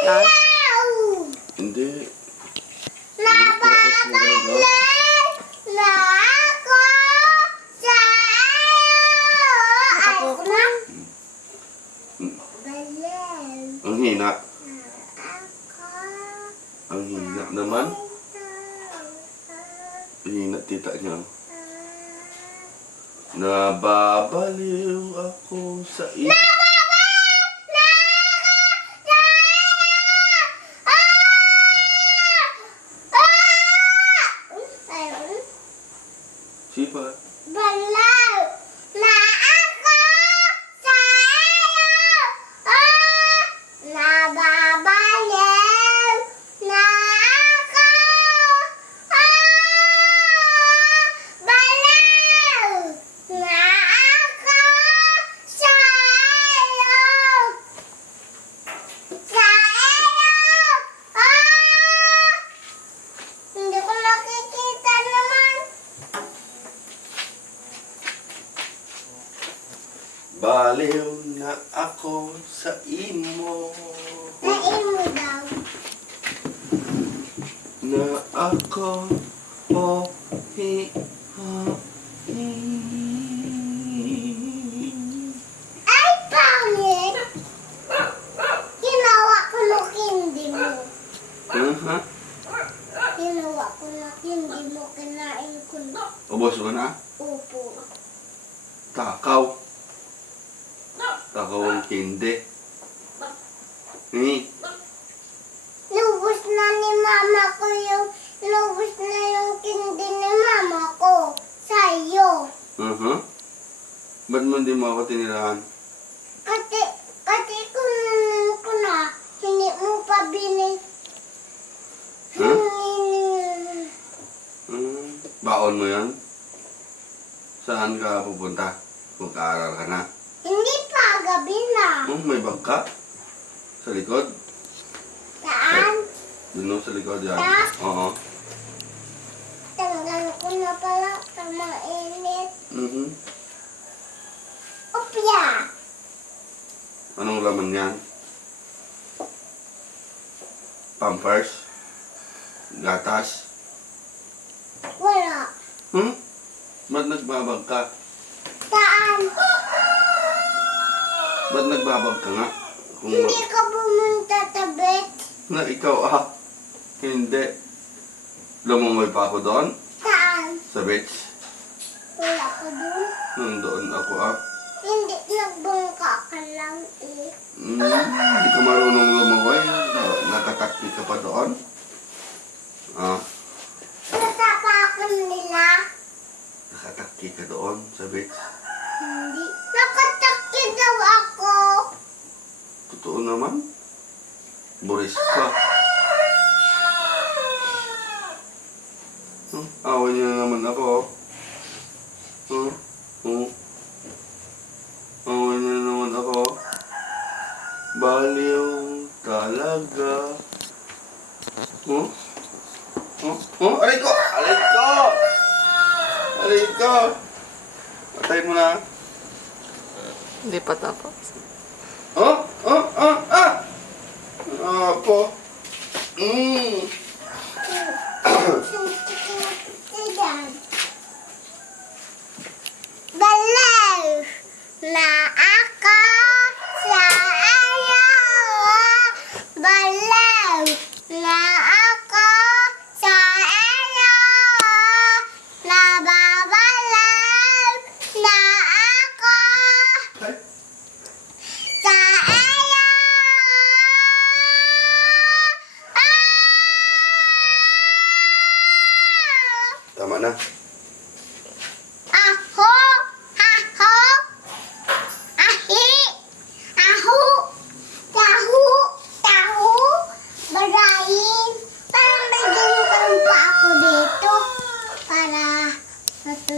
Ha? Hindi. Nababalan na ako sa Ako na? Balan. Ang hina. Ako. Ang naman. Hina tita niya. Nababaliw ako sa iyo. cheaper. But Baliw na ako sa imo. Kain mo daw. Na ako o hi ha hi. Ay, pangit! Ginawa ko na hindi mo. Aha. Ginawa ko na hindi mo. Kinain ko na. Ubos mo na? Upo. Takaw. Takaw ang kinde. Eh, Lubos na ni mama ko yung... Lubos na yung kindi ni mama ko. Sa'yo. aha. Ba't mo hindi mo ako tinilaan? Kasi... Kasi kunanin ko na. Hindi mo pa binig. Huh? Hmm. Hmm, baon mo yan? Saan ka pupunta? Mag-aaral ka na? Gabi na. Oh, may bag ka? Sa likod? Saan? Doon sa likod yan. Ta? Oo. Tanggal ko na pala sa mainit. Mhm. Opya! Anong laman yan? Pampers? Gatas? Wala. Hmm? Ba't nagbabag ka? Saan? Ba't nagbabag ka nga? Kung Hindi ka pumunta sa bed. na ikaw ah. Hindi. Lumungoy pa ako doon? Saan? Sa beach? Wala ka dun. Nandoon ako ah. Hindi, nagbangka ka lang eh. Hmm, hindi ka marunong lumungoy. Na- Nakatakti ka pa doon? Ah, Natapakan nila. nakatakti ka doon sa beach. Hindi. Nakatakit daw ako. Totoo naman. Boris ka. Hmm, away niyo na naman ako. Hmm, hmm. Away niyo na naman ako. Baliw talaga. Hmm? Hmm? Hmm? Aray ko! Aray ko! Aray ko! Patay mo na. Hindi pa tapos. Oh, 어? 어? 어? 어, 아파. 음. Balloon. Nah. 怎么呢？